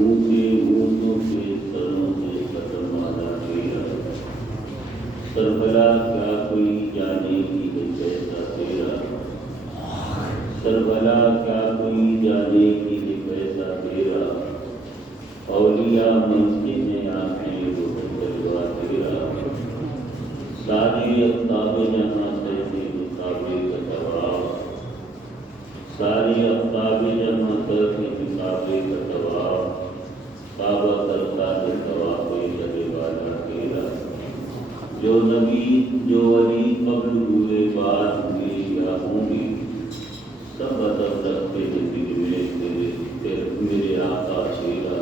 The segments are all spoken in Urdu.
اونچے اونٹوں کے سروں سے قدم آدھا تیرا، سربلا کیا کوئی جانے کی ہے کیسا تیرا، سربلا کیا کوئی جانے کی ہے کیسا تیرا، اولیاء منزل میں آتے روح جلوہ تیرا، ساری افتاب جہاں سہتے مقابلے کا جواب، ساری افتاب جہاں سہتے مقابلے کا جواب، کعبہ کرتا ہے طواف لبے والا تیرا، جو نبی جو ولی قبل ہوئے بعد ہوئے یا ہوں گی، سب ادب رکھتے ہیں دل میں تیرے میرے آقا تیرا،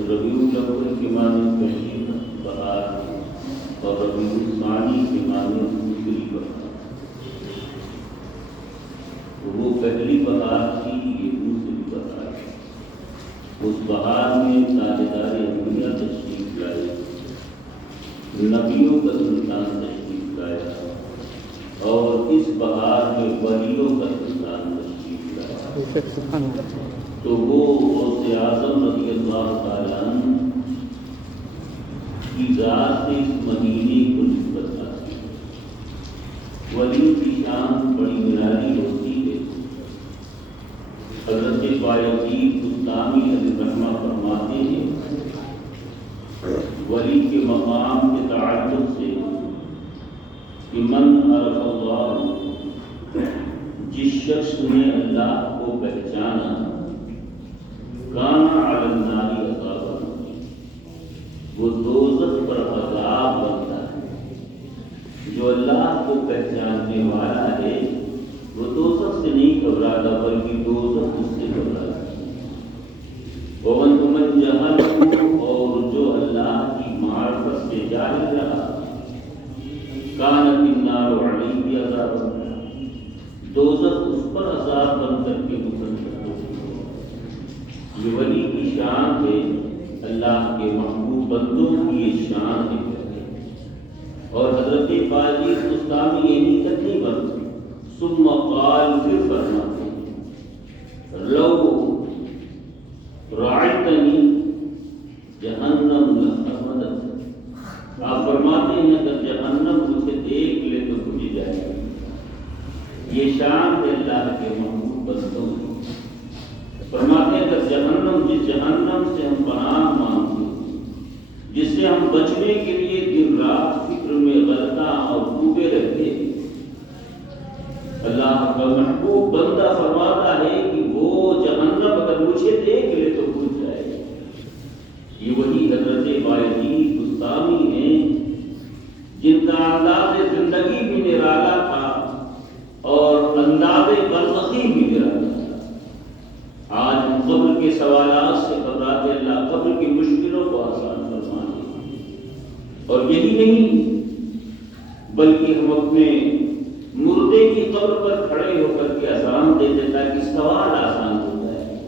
ربیع الاول کے معنی پہلی بہار اور ربیع الثانی کے معنی دوسری بہار، وہ پہلی بہار تھی، یہ دوسری بہار ہے۔ اس بہار میں تاجدار انبیاء تشریف لائے، نبیوں کا سلطان تشریف لایا، اور اس بہار میں ولیوں کا سلطان تشریف لایا۔ تو وہ غوث اعظم رضی اللہ تعالیٰ عنہ کی ذات سے اس مہینے کو نسبت آتی ہے۔ ولی کی شان بڑی نرالی ہوتی ہے۔ حضرت بایزید بستامی علیہ الرحمہ فرماتے ہیں، ولی کے مقام کے تعلق سے کہ من عرف اللہ، جس شخص نے اللہ کو پہچانا، کانا علی النار عذابا، وہ دوزخ پر عذاب بنتا ہے۔ جو اللہ کو پہچاننے والا ہے وہ دوزخ سے نہیں گھبراتا بلکہ دوزخ اس سے گھبراتا ہے۔ ومن جہل، اور جو اللہ کی معرفت سے جاہل رہا، کانت النار علیہ عذابا، دوزخ اس پر عذاب بن کر کے مسلط ہوتی ہے۔ یہ ولی کی شان ہے، اللہ کے محبوب بندوں کی یہ شان ہے۔ اور حضرت بایزید بستامی یہی تک نہیں بنتی، ثم قال، پھر فرماتے ہیں، لو رأیتنی جہنم لحمدت، آپ فرماتے ہیں اگر جہنم مجھے دیکھ لے تو بجھ جائے گا۔ یہ شان ہے اللہ کے محبوب بندوں کی۔ فرماتے ہیں اگر جہنم، جس جہنم سے ہم پناہ مانگتے، جس سے ہم بچنے کے لیے دن رات فکر میں غلطہ اور ڈوبے رہتے، اللہ کا محبوب بندہ فرماتا ہے کہ وہ جہنم اگر مجھے دیکھ لے تو بھول جائے گا۔ یہ وہی حضرت بایزید بستامی ہیں جن کا انداز زندگی بھی نرالا تھا اور انداز برزخی بھی نرالا تھا۔ آج ہم قبر کے سوالات سے گھبراتے، اللہ قبر کی مشکلوں کو آسان فرمائے۔ اور یہی نہیں بلکہ ہم اپنے مردے کی قبر پر کھڑے ہو کر کے آسان دیتے تاکہ سوال آسان ہو جائے۔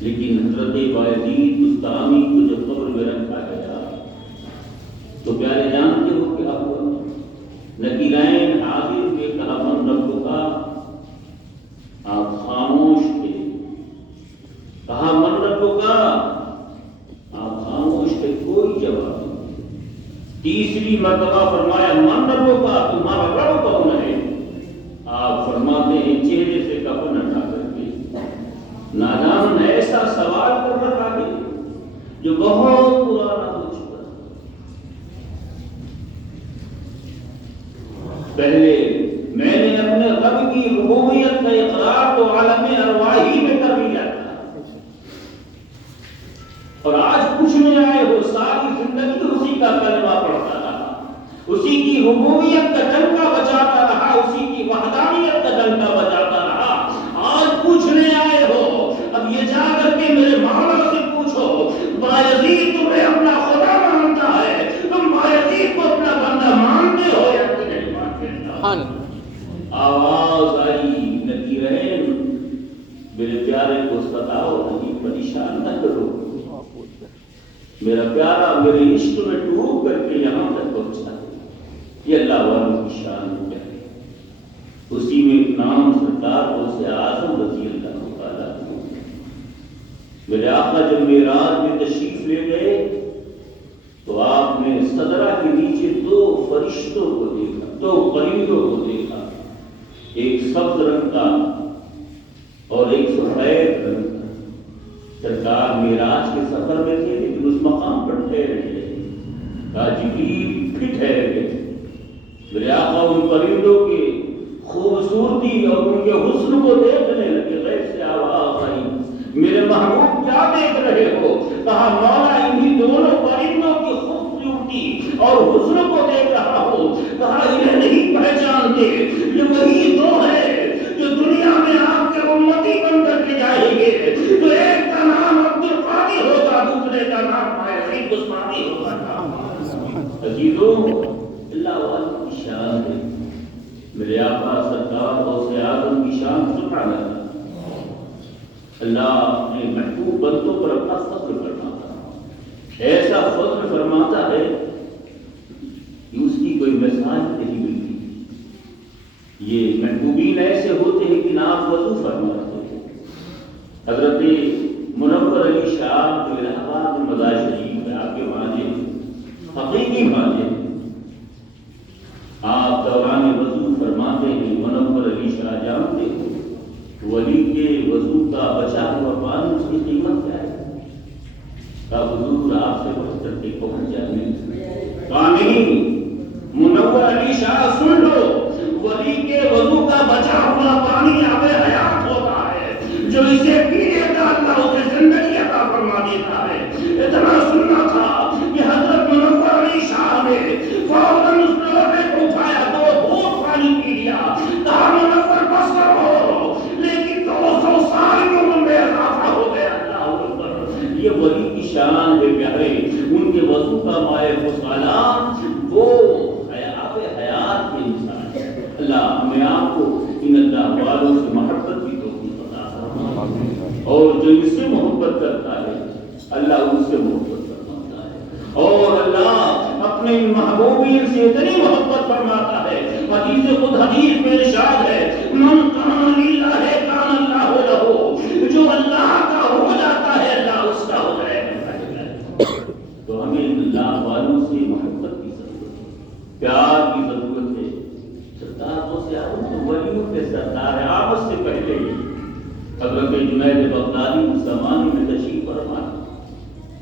لیکن حضرت بایزید بستامی کو جب قبر میں رکھا گیا تو پیارے جانتے ہو کیا ہوا؟ نکیرین حاضر کے کہا من ربک، آپ خاموش تھے۔ کہا من ربک، آپ خاموش تھے، کوئی جواب نہیں۔ تیسری مرتبہ فرمایا من ربک، تمہارا رب کون ہے؟ آپ فرماتے ہیں چہرے سے کفن ہٹا کر کے نادان نے ایسا سوال کر رکھا ہے جو بہت پرانا ہو چکا۔ پہلے میں نے اپنے رب کی ربوبیت کا اقرار تو عالم ارواحی میں کر لیا تھا، اور آج کچھ میں آئے ہو ساری زندگی اسی کا کلمہ پڑھتا رہا، اسی کی ربوبیت کا ڈنکا بجاتا رہا، اسی کی وحدانیت کا ڈنکا بجاتا رہا، آواز آئی نکیرین میرے پیارے کو ستاؤ نہیں، پریشان نہ کرو، میرا پیارا میرے عشق میں ڈوب کر کے یہاں تک پہنچا۔ یہ اللہ والوں کی شان ہے۔ اسی میں ایک نام سرکار غوث اعظم رضی اللہ تعالیٰ عنہ۔ میرے آقا جب معراج میں تشریف لے گئے تو آپ نے صدرہ کے نیچے دو فرشتوں کو دیکھا، دو پرندوں کو دیکھا، ایک سبز رنگ کا اور ایک سفید رنگ کا۔ سرکار معراج کے سفر میں تھے لیکن اس مقام پر ٹھہر گئے، کہا جبریل پھر ٹھہر گئے۔ میرے آقا ان پرندوں کے خوبصورتی اور ان کے حسن کو دیکھنے لگے، غیب سے آواز آئی، میرے محبوب کیا دیکھ رہے ہو؟ کہا مولا انہی دونوں پرندوں کی خوبصورتی اور حسن کو دیکھ رہا ہو۔ کہا انہیں نہیں پہچانتے، یہ وہی دو ہے جو دنیا میں آپ کے امتی بن کر کے جائیں گے، تو ایک کا نام عبد القادر ہوگا، دوسرے کا نام عید عثمانی ہوگا۔ عزیزوں، اللہ والوں کی شان ہے۔ میرے آقا سرکار غوث اعظم کی شان سبحان اللہ۔ اللہ نے محبوب بندوں پر اپنا فضل فرماتا، ایسا فضل فرماتا ہے کہ اس کی کوئی مثال نہیں ملتی۔ یہ محبوبین ایسے ہوتے ہیں کہ آپ وضو فرماتے ہیں۔ حضرت منور علی شاہ جو الہ آباد میں مزار شریف ہے، آپ کے مانجے حقیقی مانجے، آپ دوران وضو فرماتے ہیں، منور علی شاہ جانتے ہیں ولی کے وضو کا بچا ہوا پانی اس کی قیمت کیا ہے؟ کا حضور آپ سے بڑھ کر کے پہنچ جانے کا نہیں، منور علی شاہ سن لو، ولی کے وضو کا بچا ہوا پانی آب حیات ہوتا ہے، جو اسے پینے کا اللہ اسے زندگی عطا فرما دیتا ہے۔ اتنا سننا تھا کہ حضرت منور علی شاہ نے فوراً اس لوٹے کو اٹھایا، دو گھونٹ پانی پی لیا، کہا منور بس کرو، لیکن 200 سال کی عمر میں اضافہ ہو گیا۔ اللہ اکبر، یہ ولی کی شان ہے پیارے، ان کے وضو کا مائے خسالہ وہ آب حیات کے انسان ہے۔ اللہ ہمیں آپ کو ان اللہ والوں سے محبت کی توفیق عطا فرمائے، اور جو اس سے محبت کرتا ہے اللہ ان سے محبت فرماتا ہے، اور اللہ اپنے محبوبین سے اتنی محبت فرماتا ہے۔ حدیث خود حدیث میں ارشاد ہے، من کان للہ کان اللہ لہ، جو اللہ کا ہو جاتا ہے اللہ اس کا ہو جائے گا۔ تو ہمیں اللہ والوں سے محبت کی ضرورت ہے، پیار کی ضرورت ہے۔ سردار غوث اعظم تو ولیوں کے سردار ہے، آمد سے پہلے ہی حضرت جنید بغدادی اس زمانے میں تشریف فرما،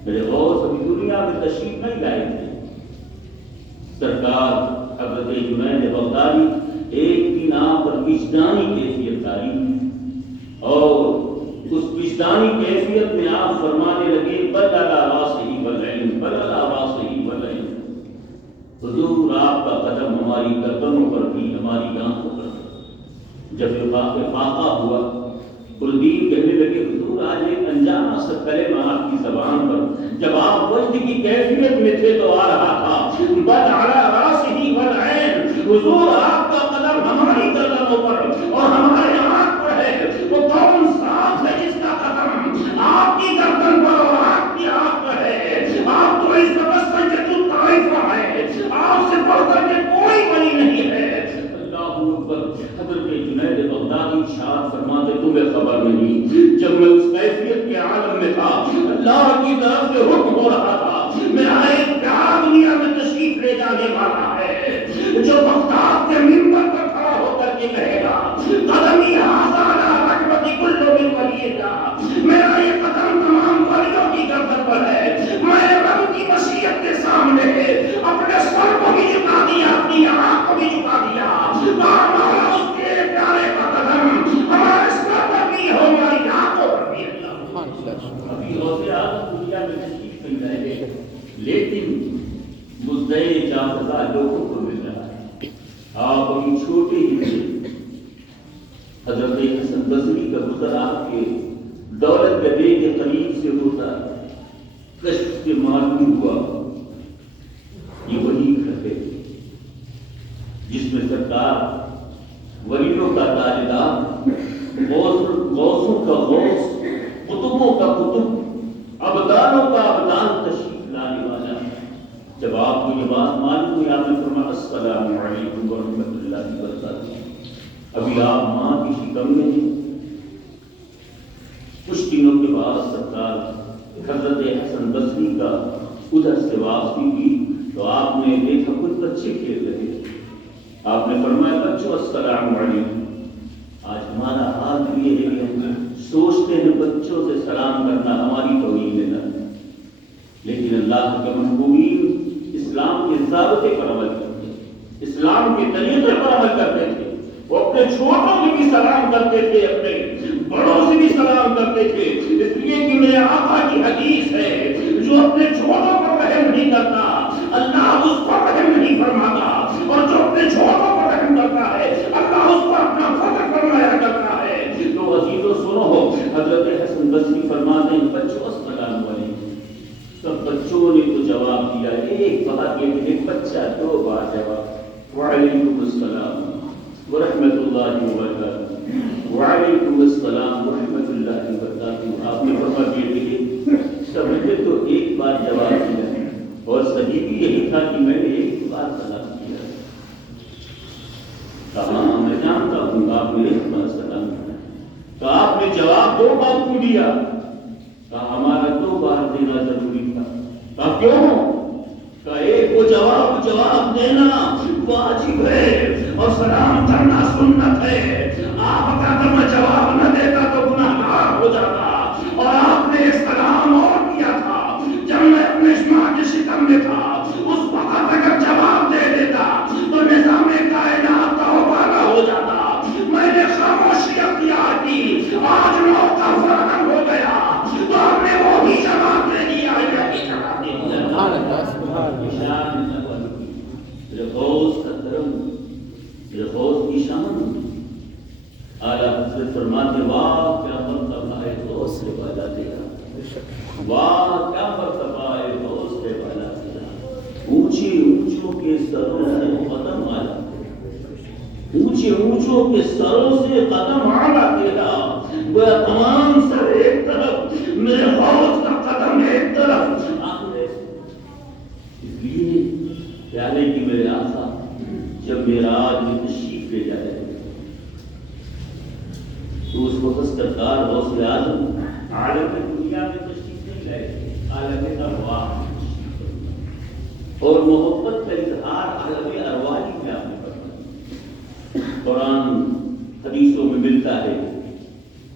میرے غوث ابھی دنیا میں تشریف نہیں لائے تھے۔ سرکار حضرت جنید بغدادی ایک دن آپ پر وجدانی کیفیت آئی، اور اس وجدانی کیفیت میں آپ فرمانے لگے، بل علی راسہ والعلم، بل علی راسہ والعلم۔ حضور آپ کا قدم ہماری گردنوں پر بھی، ہماری آنکھوں پر بھی۔ جب فاقہ ہوا، کلدین کہنے لگے، حضور آج ایک انجانا سا کلمہ آپ کی زبان پر جب آپ وجد کی کیفیت میں تھے تو آ رہا تھا، بل علی راسہ والعین۔ حضور آپ کا قدم ہماری گردنوں پر اور ہمارے آنکھ پر ہے، وہ کون ساتھ ہے جس کا قدم آپ کی گردن پر اور آپ کی آنکھ پر ہے؟ آپ تو اس تبسم کے تو طائفہ ہے، آپ سے بڑھ کر کے کوئی ولی نہیں ہے۔ اللہ اکبر۔ حضرت جنید بغدادی ارشاد فرماتے، تمہیں خبر نہیں، جب میں اس کیفیت کے عالم میں تھا، اللہ کی طرف سے حکم ہو رہا تھا، میرا ایک پیار دنیا میں تشریف لے جانے والا ہے، جو بغداد کے منبر پر کھڑا ہو کر کے کہے گا، قدمی ھذا علی رکبۃ کل من ولی اللہ، میرا یہ قدم تمام ولیوں کی گردن پر ہے۔ میں رب کی مشیت کے سامنے اپنے سر کو بھی جھکا دیا، اپنی آنکھ کو بھی جھکا دیا، مولا اس کے پیارے کا قدم ہمارے سر پر بھی ہو، ہماری آنکھوں پر بھی۔ ابھی غوث اعظم دنیا میں تشریف نہیں لائے، لیکن مزدے جاذبہ لوگوں کو مل رہا ہے۔ آپ ابھی چھوٹے ہی تھے، حضرت حسن بصری کا گزر آپ کے دولت گدے کے قریب سے ہوتا، کشف سے معلوم ہوا یہ وہی گھر ہے جس میں سرکار ولیوں کا تاجدار، غوثوں کا غوث، قطبوں کا قطب، ابدانوں کا ابدان تشریف لانے والا۔ جب آپ کو یہ بات معلوم ہوئی، آپ نے فرمایا السلام علیکم ورحمۃ اللہ وبرکاتہ۔ ابھی آپ ماں کی شکم میں ہیں۔ کچھ دنوں کے بعد سرکار حضرت حسن بصری کا ادھر سے واپسی کی تو آپ نے دیکھا کچھ بچے کھیل رہے تھے۔ آپ نے فرمایا بچوں السلام علیکم۔ آج ہمارا حال یہ ہے کہ ہم سوچتے ہیں بچوں سے سلام کرنا ہماری توہین ہے، لیکن اللہ کے محبوبین اسلام کے ضابطے پر عمل کرتے تھے، اسلام کے طریقے پر عمل کرتے تھے۔ وہ اپنے چھوٹوں سے بھی سلام کرتے تھے، اپنے بڑوں سے بھی سلام کرتے تھے، اس لیے کہ میرے آقا کی حدیث ہے جو اپنے چھوٹوں پر رحم نہیں کرتا اللہ اس پر رحم نہیں فرماتا، اور جو اپنے چھوٹوں پر رحم کرتا ہے اللہ اس پر اپنا فضل فرمایا کرتا ہے۔ تو عزیزو سنو، حضرت حسن بصری فرماتے ہیں بچوں السلام علیکم۔ سب بچوں نے تو جواب دیا ایک بار، لیکن ایک بچہ دو بار جواب، وعلیکم السلام ورحمۃ اللہ وبرکاتہ، وعلیکم السلام ورحمۃ اللہ وبرکاتہ۔ آپ نے فرما دیے سب نے تو ایک بار جواب دیا، اور صحیح بھی یہی تھا کہ میں نے ایک بار سلام کیا۔ کہا میں جانتا ہوں آپ نے ایک بار سلام کیا، کہا آپ نے جواب دو بار کیوں دیا؟ کہا ہمارا دو بار دینا ضروری تھا۔ کہا کیوں؟ کہا ایک کو جواب دینا واجب ہے اور سلام کرنا سنت ہے۔ آپ اگر میں جواب نہ دیتا تو گناہگار ہو جاتا، اور آپ نے سلام اور کیا تھا جب میں اپنے ماں کے شکم میں تھا، اس وقت اگر جواب دے دیتا تو نظام کائنات کا حوالہ ہو جاتا۔ میں نے خاموشی اختیار کی، آج موقع فراہم ہو گیا تو ہم نے وہ بھی جواب دے دیا، یہی جواب دے دیا۔ غوث کا کرم، غوث کی شان۔ اعلیٰ حضرت فرماتے واہ کیا مرتبہ ہے غوث سے بالا تیرا، واہ کیا مرتبہ ہے غوث سے بالا تیرا۔ اونچے اونچوں کے سروں سے قدم آیا، اونچے اونچوں کے سروں سے قدم آیا تیرا، وہ تمام سر ایک طرف، میرے غوث کا قدم ایک طرف۔ اس لیے پیارے کی میرے آقا جب معراج میں تشریف لے جائے تو اس کو سرکار غوث اعظم عالم دنیا میں تشریف نہیں لائے، عالم ارواح میں تشریف لائے، اور محبت کا اظہار عالم ارواحی میں آپ نے فرمایا۔ قرآن حدیثوں میں ملتا ہے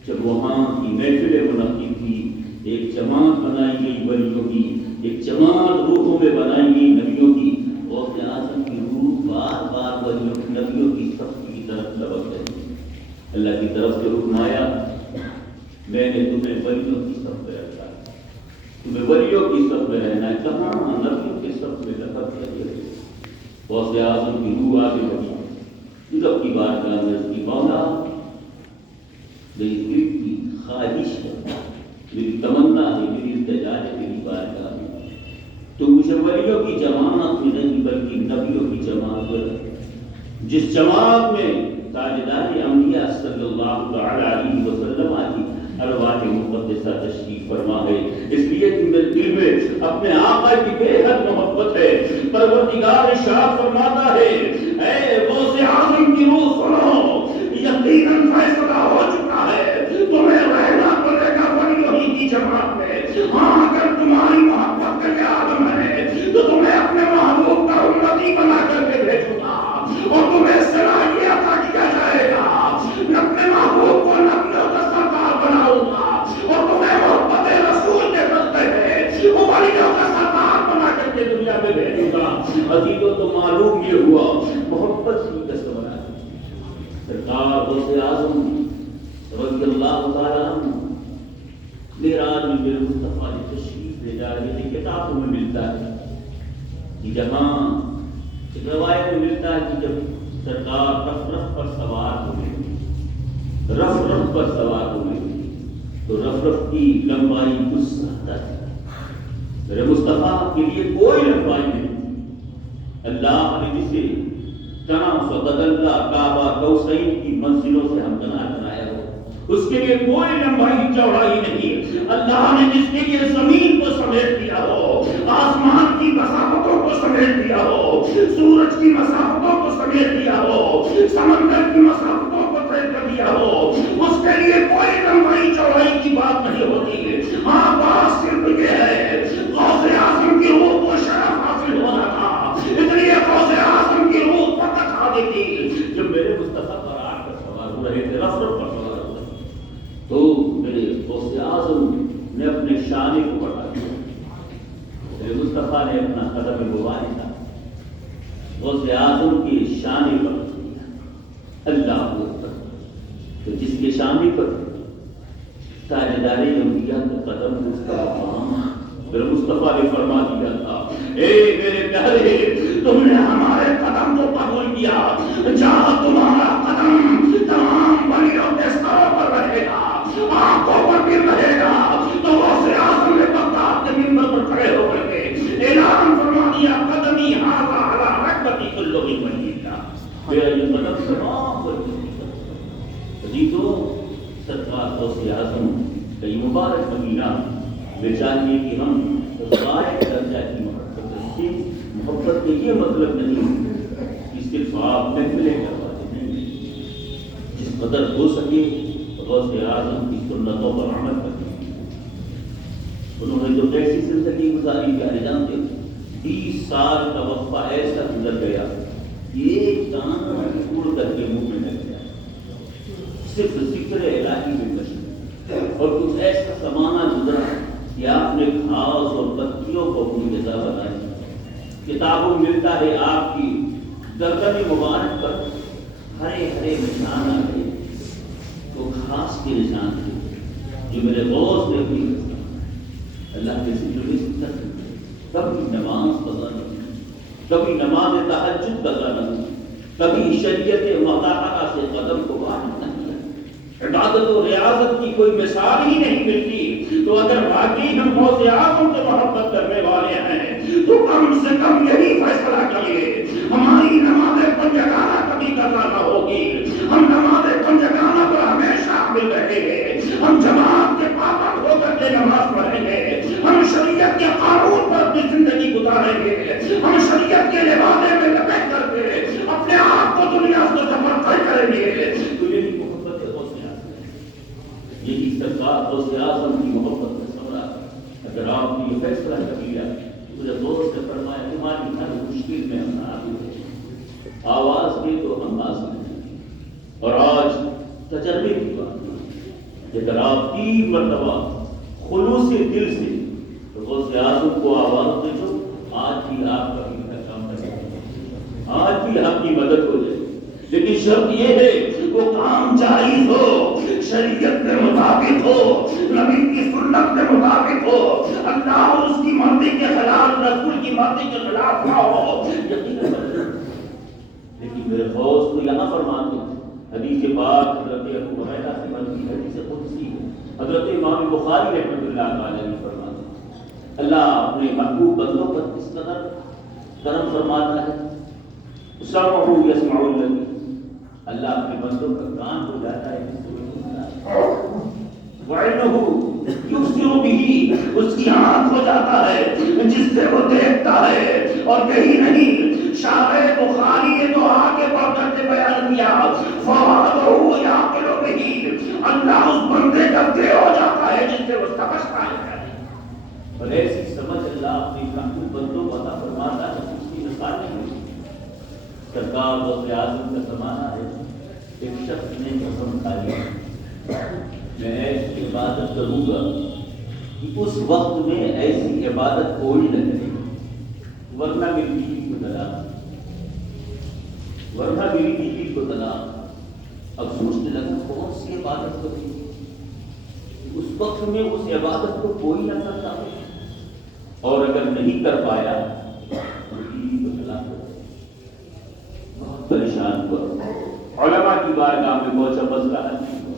جب وہاں کی محفلیں منعقد کی، ایک جماعت بنائی گئی ولیوں کی، ایک جماعت روحوں میں بنائی گئی نبیوں کی، غوث اعظم کی روح بار بار ولیوں کی نبیوں کی صف کی طرف لپک گئی۔ اللہ کی طرف سے حکم آیا میں نے تمہیں ولیوں کی صف میں رکھا ہے، تمہیں ولیوں کی صف میں رہنا ہے۔ کہاں نبیوں کے صف میں لپک گئی۔ غوث اعظم کی روح آگے بڑھی، رب کی بارگاہ میں اس کی مولا میری دل کی خواہش ہے، میری تمنا ہے، میری التجا ہے تیری بارگاہ میں، تو مجھے ولیوں کی جماعت میں نہیں بلکہ نبیوں کی جماعت میں رکھ، جس جماعت میں تاجدار انبیاء صلی اللہ علیہ وسلم کی ارواح مقدسہ تشریف فرما ہے۔ اس لیے کہ میرے دل میں اپنے آقا کی بے حد محبت ہے۔ پروردگار ارشاد فرماتا ہے اے غوث اعظم کی روح سنو، یقیناً فیصلہ ہو چکا ہے، تمہیں رہنا پڑے گا ولیوں ہی کی جماعت میں۔ ہاں اگر تمہاری محبت کا لحاظ ہے تو تمہیں اپنے محبوب کا امتی بنا کر کے بھیجوں گا، اور تمہیں صلاحیت عطا کیا جائے گا، اپنے محبوب کو نبیوں کا سردار بناؤں گا، اور تمہیں محبت رسول کے راستے میں وہ ولیوں کا سردار بنا کر کے دنیا میں بھیجوں گا۔ عزیزوں تو معلوم یہ ہوا محبت کی قسم بنا سرکار غوث اعظم رضی اللہ تعالیٰ عنہ معراج میں میرے مصطفیٰ نے تشریف لے جا رہے تھے۔ کتابوں میں ملتا ہے کہ جہاں روایت میں ملتا ہے کہ جب سرکار رف پر سوار ہوئے، رف پر سوار ہوئے تو رف کی لمبائی کچھ ساتھ میرے مصطفیٰ کے لیے کوئی لمبائی نہیں۔ اللہ نے جسے تناس و بدلہ کعبہ کوسین کی منزلوں سے ہم کنایا ہو، اس کے لیے کوئی لمبائی چوڑائی نہیں۔ اللہ نے جس کے لیے زمین کو سمیٹ دیا ہو، آسمان کی مسافتوں کو سمیٹ دیا ہو، سورج کی مسافتوں کو سمیٹ دیا ہو، سمندر کی مسافتوں کو طے کر دیا ہو، اس کے لیے کوئی لمبائی چوڑائی کی بات نہیں ہوتی۔ ہاں بات صرف یہ ہے غوث اعظم کی روح کو شرف حاصل ہونا تھا، اس لیے غوث اعظم کی روح فقط آگے تھی۔ جب میرے مصطفیٰ پر آ کر سوار ہو رہے تھے، رفرف پر سوار ہو رہے تھے، تو میرے غوث اعظم نے اپنے شانے کو بڑھا دیا، میرے مصطفیٰ نے اپنا قدم مبارک تھا غوث اعظم کی شانے پر دیا۔ اللہ اکبر، تو جس کے شانے پر تاجدار انبیاء کا قدم اس کا مقام، میرے مصطفیٰ نے فرما دیا تھا، اے میرے پیارے، تم نے ہمارے قدم کو قبول کیا، جہاں تمہارا قدم تمام ولیوں کے سروں پر رہے گا، آنکھوں پر بھی رہے گا۔ تو غوث اعظم نے بغداد کے منبر پر کھڑے ہو کر کے اعلان فرما دیا، قدمی ھذا علی رکبتی کل من ولیہ، میرا یہ قدم تمام ولیوں جی تو سرکار غوث اعظم کا یہ مبارک مدینہ میں چاہیے کہ ہم غائب درجہ کی محبت رکھیں۔ محبت کا یہ مطلب نہیں کہ صرف آپ محفلیں کرواتے نہیں، جس قدر ہو سکے غوث اعظم کی سنتوں پر عمل کریں۔ انہوں نے جو کیسی زندگی گزاری پیارے جانتے، 20 سال کا وقفہ ایسا گزر گیا کہ ایک دانہ چھوڑ کر کے منہ میں لگ گیا، صرف ذکر الہی میں مشغول، اور کچھ ایسا زمانہ گزرا کہ آپ نے گھاس اور پتیوں کو اپنی غذا بنائی۔ کتابوں میں ملتا ہے آپ کی گردن مبارک پر ہرے ہرے نشان آ گئے، وہ گھاس کے نشان تھے جو میرے غوث نے اپنی اللہ کے ذکر میں سکھا سکتے۔ کبھی نماز قضا نہیں، کبھی نماز تہجد قضا نہیں، کبھی شریعت مطالعہ سے قدم کو باہر نہیں۔ عبادت و ریاضت کی کوئی مثال ہی نہیں ملتی۔ تو اگر واقعی ہم غوث اعظم سے محبت کرنے والے ہیں تو کم سے کم یہی فیصلہ کریے، ہماری نماز پنجگانہ کبھی قضا نہ ہوگی، ہم نماز پنجگانہ پر ہمیشہ حاضر رہیں گے، ہم جماعت کے پابند ہو کر کے نماز پڑھیں گے، ہم شریعت کے قانون پر اپنی زندگی گزاریں گے، ہم شریعت کے لبادے میں لپیٹ کر کے اپنے آپ کو دنیا سے سفر کریں گے۔ تو یہی محبت ہے غوث اعظم، یہی سرکار غوث اعظم کی محبت کا ثمرہ۔ اگر آپ نے یہ فیصلہ کر لیا، مجھے دوست نے فرمایا تمہاری ہر مشکل میں ہم حاضر ہیں، آواز دے تو ہم حاضر ہیں۔ اور آج تجربے کی بات ہے، اگر آپ 3 مرتبہ خلوص دل سے غوث اعظم کو آواز دے دو، آج بھی آپ کا کام کرے گا، آج بھی آپ کی مدد ہو جائے۔ لیکن شرط یہ ہے وہ کام جائز ہو، شریعت کے مطابق ہو، نبی کی سنت کے مطابق ہو، اللہ اور اس کی مرضی کے خلاف، رسول کی مرضی کے خلاف نہ ہو، یقیناً۔ لیکن میرے غوث کو یہاں فرماتے ہیں، حدیث پاک حضرت ابو ہریرہ سے مروی حدیث قدسی ہے، حضرت امام بخاری رحمۃ اللہ علیہ نے فرماتے ہیں، اللہ اپنے محبوب بندوں پر کس قدر کرم فرماتا ہے۔ سمعہ یسمع الذی، اللہ اپنے بندوں کا کان ہو جاتا ہے جس کو سنتا ہے، وعینہ یبصر بہ، اس کی آنکھ ہو جاتا ہے جس سے وہ دیکھتا ہے۔ اور یہی نہیں، شارح بخاری نے تو آگے بڑھ کر کے بیان کیا، فوادہ یعقل بہ، اللہ اس بندے کا دل ہو جاتا ہے جس سے وہ سمجھتا ہے۔ اور ایسی سمجھ اللہ اپنی محبوب بندوں کو عطا فرماتا ہے اس کی مثال نہیں۔ سرکار غوث اعظم کا زمانہ ہے، ایک شخص نے قسم کھائی میں ایسی عبادت کروں گا کہ اس وقت میں ایسی عبادت کوئی نہ کرے، ورنہ میری بیوی کو طلاق، ورنہ میری بیوی کو طلاق۔ اب سوچنے لگا کون سی عبادت کروں، اس وقت میں اس عبادت کو کوئی نہ کرتا ہو، اور اگر نہیں کر پایا تو بیوی کو طلاق کر۔ بہت پریشان ہوا، علماء کی بارگاہ میں پہنچا، مسئلہ حل نہیں ہوا۔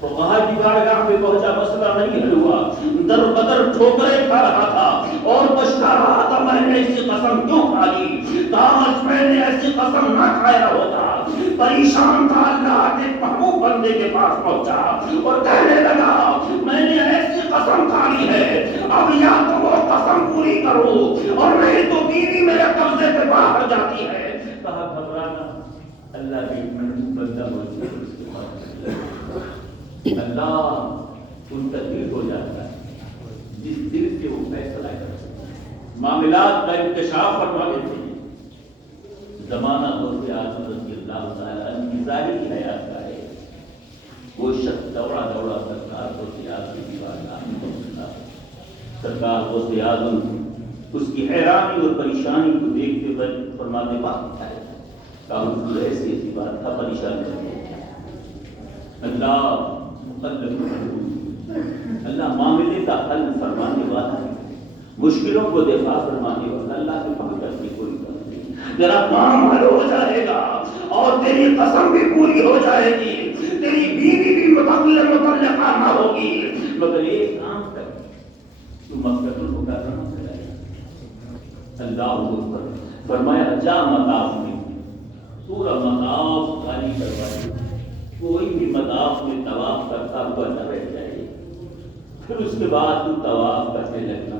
فقہا کی بارگاہ میں پہنچا، مسئلہ نہیں حل ہوا، در بدر ٹھوکریں کھا رہا تھا اور پچھتا رہا تھا میں نے ایسی قسم کیوں کھا لی، کاش میں نے ایسی قسم نہ کھایا ہوتا۔ پریشان تھا، اللہ کے محبوب بندے کے پاس پہنچا اور کہنے لگا میں نے ایسی قسم کھا لی ہے، اب یا تو وہ قسم پوری کرو اور نہیں تو بیوی میرے قبضے سے باہر جاتی ہے۔ کہا گھبرانا، اللہ کے محبوب بندہ موجود، اللہ ان کا دل ہو جاتا ہے، جس دل سے وہ فیصلہ کرتا ہے، معاملات کا انکشاف فرما دیتے ہیں۔ زمانہ غوث اعظم رضی اللہ تعالیٰ عنہ کی ظاہری حیات کا ہے، وہ شخص دوڑا دوڑا سرکار غوث اعظم کی بارگاہ میں پہنچا۔ سرکار غوث اعظم اس کی حیرانی اور پریشانی کو دیکھتے ہوئے فرماتے بات ہے، کہا حضور ایسی ایسی بات تھا پریشان کرتے اللہ اللہ معاملے کا حل فرمانے والا ہے، مشکلوں کو دفاع فرمانے والا، اللہ کے فقر کی کوئی بات نہیں، تیرا کام حل ہو جائے گا اور تیری قسم بھی پوری ہو جائے گی، تیری بیوی بھی مطلقہ نہ ہوگی، مگر ایک کام کر، تو مکہ المکرمہ میں جائے۔ اللہ اکبر، فرمایا جا مطاف میں، پورا مطاف خالی کروائی، کوئی بھی مطاف میں طواف کرتا ہوا نہ رہ جائے، پھر اس کے بعد تو طواف کرنے لگنا،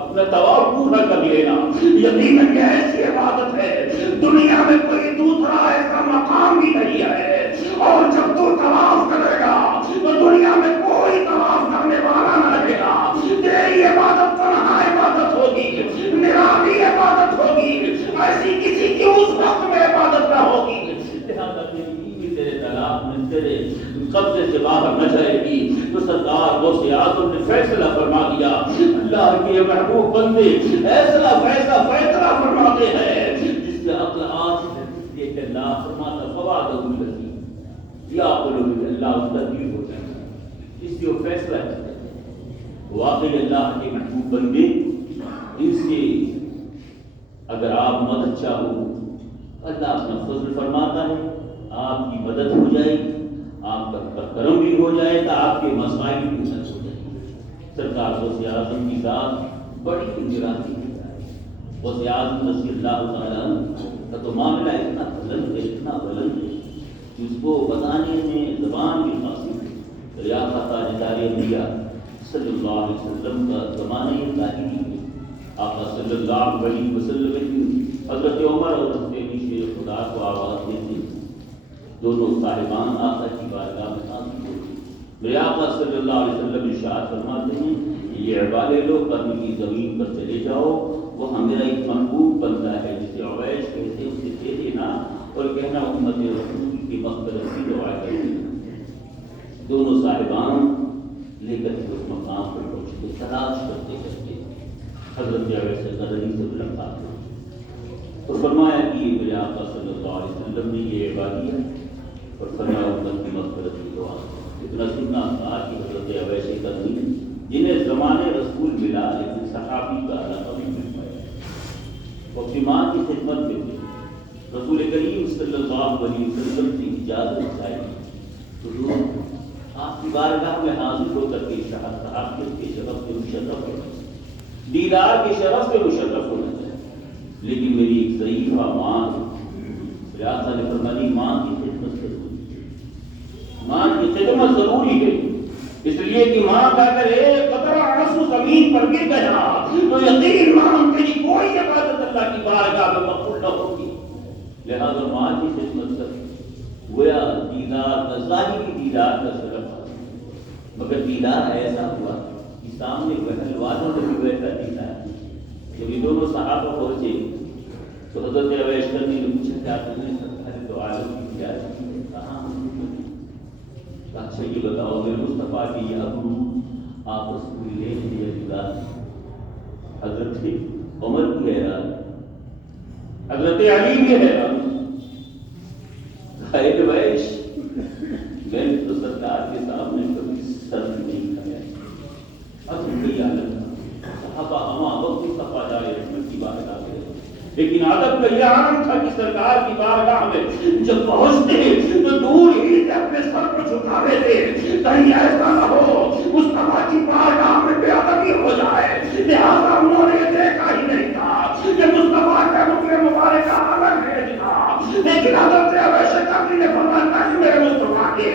اپنا طواف پورا کر لینا۔ یقیناً یہ ایسی عبادت ہے دنیا میں کوئی دوسرا ایسا مقام بھی نہیں ہے، اور جب تو طواف کرے گا تو دنیا میں کوئی طواف کرنے والا نہ رہے گا، تیری عبادت تنہا عبادت ہوگی، نرالی عبادت ہوگی، ایسی کسی کی اس وقت میں عبادت نہ ہوگی۔ لہذا تیرے طلاق میں تیرے قبضے سے باہر نہ جائے گی، تو سرکار غوث اعظم نے فیصلہ فرما دیا۔ اللہ کے محبوب بندے ایسا فیصلہ فرماتے ہیں جس سے عقل آج ہے کہ اللہ فرماتا فواد الذی یا قلوب، اللہ اس کا دل ہو جاتا ہے، اس لیے وہ فیصلہ کرتے ہیں۔ واقعی اللہ کے محبوب بندے، ان سے اگر آپ مدد چاہو، اللہ اپنا فضل فرماتا ہے، آپ کی مدد ہو جائے گی، آپ کا کرم بھی ہو جائے گا، آپ کے مسائل بھی حل ہو جائیں گے۔ سرکار غوث اعظم کی ذات بڑی نرالی ہے، غوث اعظم رضی اللہ تعالیٰ عنہ کا تو معاملہ اتنا بلند ہے، اتنا بلند ہے کہ اس کو بتانے میں زبان بھی قاصر ہے۔ ریاض تاجدار انبیاء صلی اللہ علیہ وسلم کا زمانہ یہ ظاہری ہے، آقا صلی اللہ علیہ وسلم حضرت عمر اور حضرت شیر خدا کو آواز دیتے، دونوں صاحبان آقا کی بارگاہ میں حاضر ہوتے، میرے آقا صلی اللہ علیہ وسلم ارشاد فرماتے ہیں یہ عبادے لو قرن کی زمین پر چلے جاؤ، وہ میرا ایک محبوب بندہ ہے جسے عویش کہتے ہیں، اسے دے دینا اور کہنا امت رسول کی مغفرت کی دعا کریں۔ دونوں صاحبان لے کر کے اس مقام پر پہنچتے، تلاش کرتے کرتے حضرت عویس قرنی سے ملاقات ہوئی اور فرمایا کہ یہ میرے آقا صلی اللہ علیہ وسلم نے یہ عبادی ہے، اور فرمایا امت کی مغفرت کی دعا۔ اتنا سننا تھا کہ حضرت عویس قرنی جنہیں زمانے رسول ملا لیکن صحابی کا علاقہ بھی مل پایا، وہ اپنی ماں کی خدمت میں تھے، رسول کریم صلی اللہ علیہ وسلم کی اجازت چاہیے حضور آپ کی بارگاہ میں حاضر ہو کر کے صحابیت کے شرف سے مشرف ہونا چاہیے، دیدار کے شرف سے مشرف ہونا چاہیے، لیکن میری ایک ضعیفہ ماں ریاض نے فرمائی ماں کی خدمت ضروری ہے، ماں کی خدمت ضروری ہے، اس لیے کہ ماں کا اگر ایک قطرہ آنسو زمین پر گر گیا تو یقین مان تیری کوئی عبادت اللہ کی بارگاہ میں مقبول نہ ہوگی۔ لہذا ماں کی خدمت کر، گویا دیدار کا ظاہری دیدار کا شرف، مگر دیدار ایسا ہوا کہ سامنے پہلوانوں نے بھی بیٹھا دیدار۔ جب یہ دونوں صحابہ پہنچے تو حضرت عویس قرنی نے پوچھا کیا تم نے سرکار دو عالم کی زیارت کی؟ کہاں؟ اچھا یہ بتاؤ میرے مصطفیٰ کی یہ ابرو آپ رسول لے لیا جدا، حضرت عمر بھی حیران، حضرت علی بھی حیران، عویس میں تو سرکار کے سامنے کبھی سر نہیں کھایا، اب کوئی عالم صحابہ ہما وقت صفا جائے رحمت کی بارگاہ میں، لیکن ادب کا یہ عالم تھا کہ سرکار کی بارگاہ میں جب پہنچتے تو دور ہی سے اپنے سر کو جھکا دیتے، کہیں ایسا نہ ہو مصطفیٰ کی بارگاہ میں بے ادبی ہو جائے، لہٰذا انہوں نے یہ دیکھا ہی نہیں تھا کہ مصطفیٰ کا رکن مبارکہ الگ ہے تھا، لیکن حضرت اویس قرنی نے فرمایا نہیں میرے مصطفیٰ کے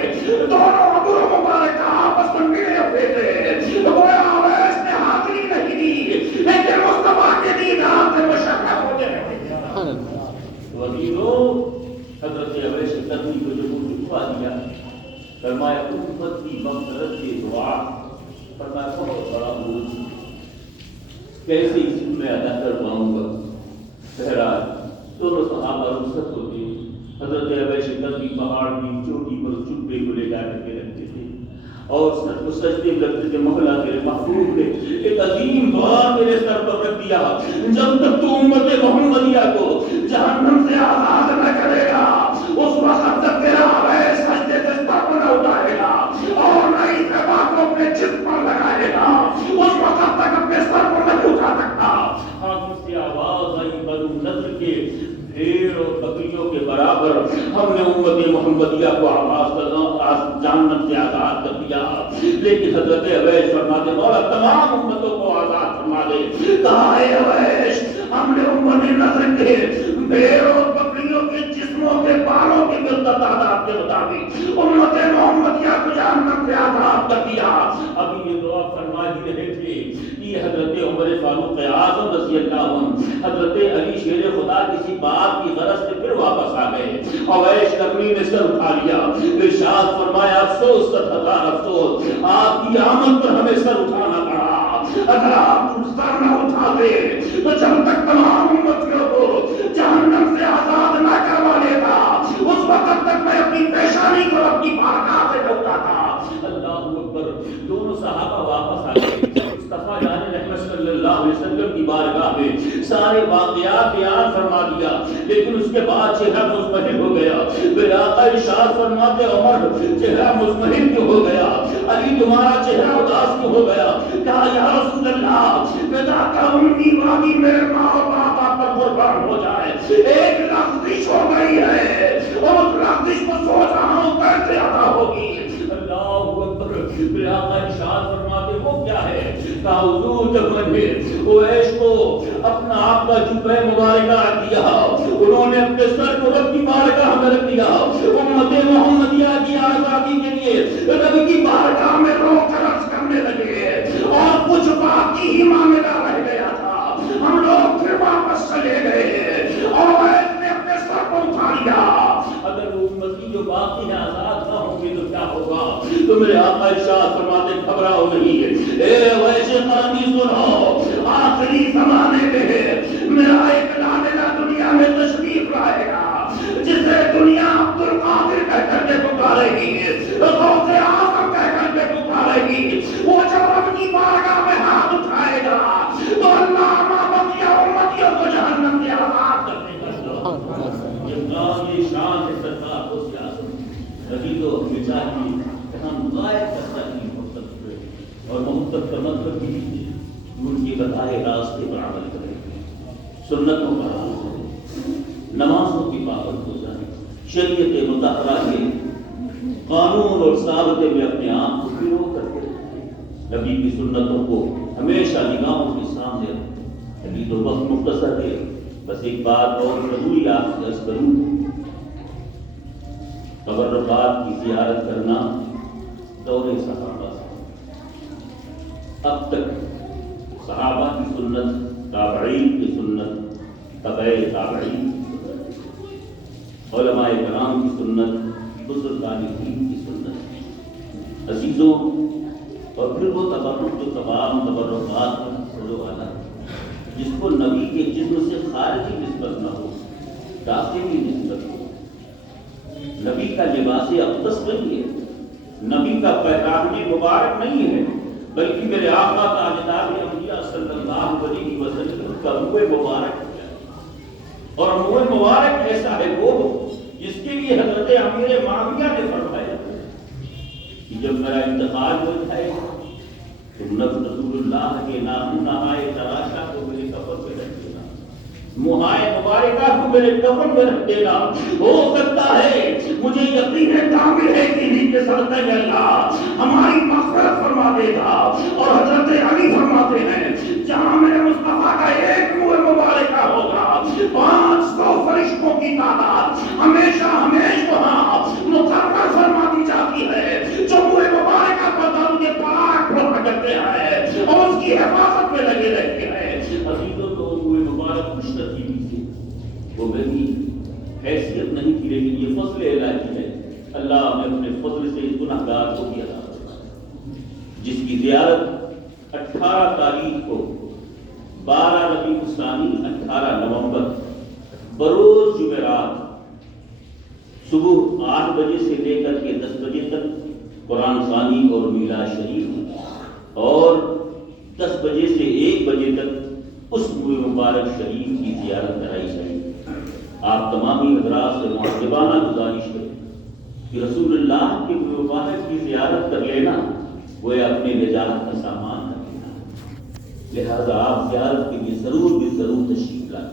دونوں ابرو مبارکہ آپس میں ملے ہوئے تھے، گویا اویس نے حاضری نہیں دی لیکن مصطفیٰ کے دیدار سے مشرف ہوتے رہے۔ وزیروں حضرت اویس قرنی کو جو جھکوا دیا، فرمایا امت کی مغفرت کی دعا، فرمایا بہت بڑا بوجھ کیسے اس میں ادا کر پاؤں گا۔ بہرحال دونوں صحابہ رخصت ہوتے، حضرت اویس قرنی پہاڑ کی چوٹی پر چبے کو لے جا کر کے رکھتے تھے اور سر کو سجدے میں رکھتے تھے، مولا میرے محبوب نے ایک عظیم بار میرے سر پر رکھ دیا، جب تک تو امت محمدیہ کو جہنم سے آزاد نہ کرے گا اس وقت تک تیرا اویس سجدے سے سر کو نہ اٹھائے گا اور نہ ہی تباہ کو اپنے جسم پر لگائے گا، اس وقت تک اپنے سر کو نہیں اٹھا سکتا۔ آگ سے آواز آئی بنو نضر کے بھیڑ اور بکریوں کے برابر ہم نے امت محمدیہ کو آواز جہنم سے آزاد کر دیا، لیکن حضرت اویس فرماتے مولا تمام امتوں کو آزاد فرما دے۔ کہا ہے اویس ہم نے امت نضر کے بھیڑ اور بکریوں کے جسموں کے بالوں کی تعداد کے مطابق امت محمدیہ کو جہنم سے آزاد کر دیا۔ ابھی یہ دعا فرما ہی رہے تھے، یہ حضرت عمر فاروق اعظم رضی اللہ عنہ، حضرت علی شیر خدا کسی بات کی غرض سے پھر واپس آ گئے، اویس قرنی نے سر اٹھا لیا، ارشاد فرمایا افسوس 100,000 افسوس، آپ کی آمد پر ہمیں سر اٹھانا پڑا، اگر آپ سر نہ اٹھاتے تو جب تک تمام امتیوں کو جہنم سے آزاد نہ کروا لیتا اس وقت تک میں اپنی پیشانی کو اپنی بارگاہ سے ڈھکتا تھا۔ اللہ اکبر۔ دونوں صحابہ واپس آ گئے، مصطفیٰ جان رحمت صلی اللہ علیہ وسلم کی بارگاہ میں سارے واقعات بیان فرما دیا، لیکن اس کے بعد چہرہ مزمحل ہو گیا۔ پھر آقا ارشاد فرماتے عمر چہرہ مزمحل کیوں ہو گیا؟ علی تمہارا چہرہ اداس کیوں ہو گیا؟ کہا یا رسول اللہ فدا کا ان کی وادی میرے ماں اور باپ آپ پر قربان ہو جائے، ایک لغزش ہو گئی ہے اور اس لغزش کو سوچ رہا ہوں کیسے ادا ہوگی۔ اللہ اکبر۔ پھر آقا ارشاد فرماتے وہ کیا ہے؟ کہا حضور جب میں نے اویس کو اپنا آپ کا جبہ مبارکہ دیا، انہوں نے اپنے سر کو رب کی بارگاہ میں رکھ دیا، امت محمدیہ کی آزادی کے لیے رب کی بارگاہ میں رو کر عرض کرنے لگے اور کچھ باقی ہی معاملہ رہ گیا تھا، ہم لوگ پھر واپس چلے گئے اور اویس نے اپنے سر کو اٹھا لیا۔ اگر امتی جو باقی ہیں آزاد نہ ہوں گے تو کیا ہوگا؟ تو میرے آقا ارشاد فرماتے گھبراؤ نہیں، اے اویس قرنی سنو، آخری زمانے میں میرا ایک لادلہ دنیا میں تشریف لائے گا جسے دنیا عبد القادر کہہ کر کے پکارے گی، غوث اعظم کہہ کر کے پکارے گی، وہ جب رب کی بارگاہ میں ہاتھ اٹھائے گا تو اللہ بقیہ امتیوں کو جہنم سے آزاد کرنے کا یہ شان ہے سرکار کو سیاست نبی تو ہمیں چاہیے کہ ہم غائب کرتا ہی محبت کریں، اور محبت کا مطلب بھی ان کی بتائے راستے پر عمل کریں، سنتوں پر عمل کریں، نمازوں کی پابند ہو جائیں، شریعت مطہرہ کے قانون اور ضابطے میں اپنے آپ کو پرو کر کے رکھیں، نبی کی سنتوں کو ہمیشہ نگاہوں کے سامنے رکھیں۔ ابھی تو وقت مختصر ہے، بس ایک بات اور ضروری آپ سے عرض کروں، قبربات کی زیارت کرنا دور صحابہ سے، اب تک صحابہ کی سنت، تابعین کی سنت، تبع تابعین کی سنت، علماء کرام کی سنت، بزرگان دین کی سنت، عزیزوں، اور پھر وہ تبرک جو تمام تبرکات کا والا جس کو نبی کے جسم سے خارجی نسبت نہ ہو، داخلی نسبت ہو۔ نبی کا لباس اقدس نہیں ہے، نبی کا پیغام مبارک نہیں ہے، بلکہ میرے آقا تاجدار انبیاء صلی اللہ علیہ وسلم کا منہ مبارک ہے، اور منہ مبارک ایسا ہے وہ جس کے لیے حضرت امیر معاویہ نے فرمایا کہ جب میرا انتقال ہو جائے تو رسول اللہ کے نام نہائے تراشا کو میرے کفن میں رکھ دینا، مہائے مبارکہ کو میرے کفن میں رکھ دینا، ہو سکتا ہے مجھے یقین کامل ہے کہ کے صدقے میں اللہ ہماری مغفرت فرما دے گا. اور حضرت علی فرماتے ہیں جہاں میرے مصطفیٰ کا ایک منہ مبارکہ ہوگا 500 فرشتوں کی تعداد ہمیشہ وہاں مقرر فرما دی جاتی ہے جو منہ مبارکہ پر درود پاک پڑھا کرتے ہیں اور اس کی حفاظت میں لگے رہتے ہیں. عزیزوں تو منہ مبارک خوش نصیبی سے وہ میری حیثیت نہیں تھی لیکن یہ فضل الہی ہے. اللہ نے اپنے فضل سے اس گناہگار کو بھی عطا فرمایا جس کی زیارت 18 تاریخ کو 12 ربیع الثانی 18 نومبر بروز جمعرات صبح 8 بجے سے لے کر کے 10 بجے تک قرآن خوانی اور میلاد شریف اور 10 بجے سے 1 بجے تک اس منہ مبارک شریف کی زیارت کرائی جائے. آپ تمامی حضرات سے معذبانہ گزارش کریں کہ رسول اللہ کے منہ مبارک کی زیارت کر لینا وہ اپنے نجات کا سامان کر لینا. لہذا آپ زیارت کے لیے ضرور تشریف لائیں.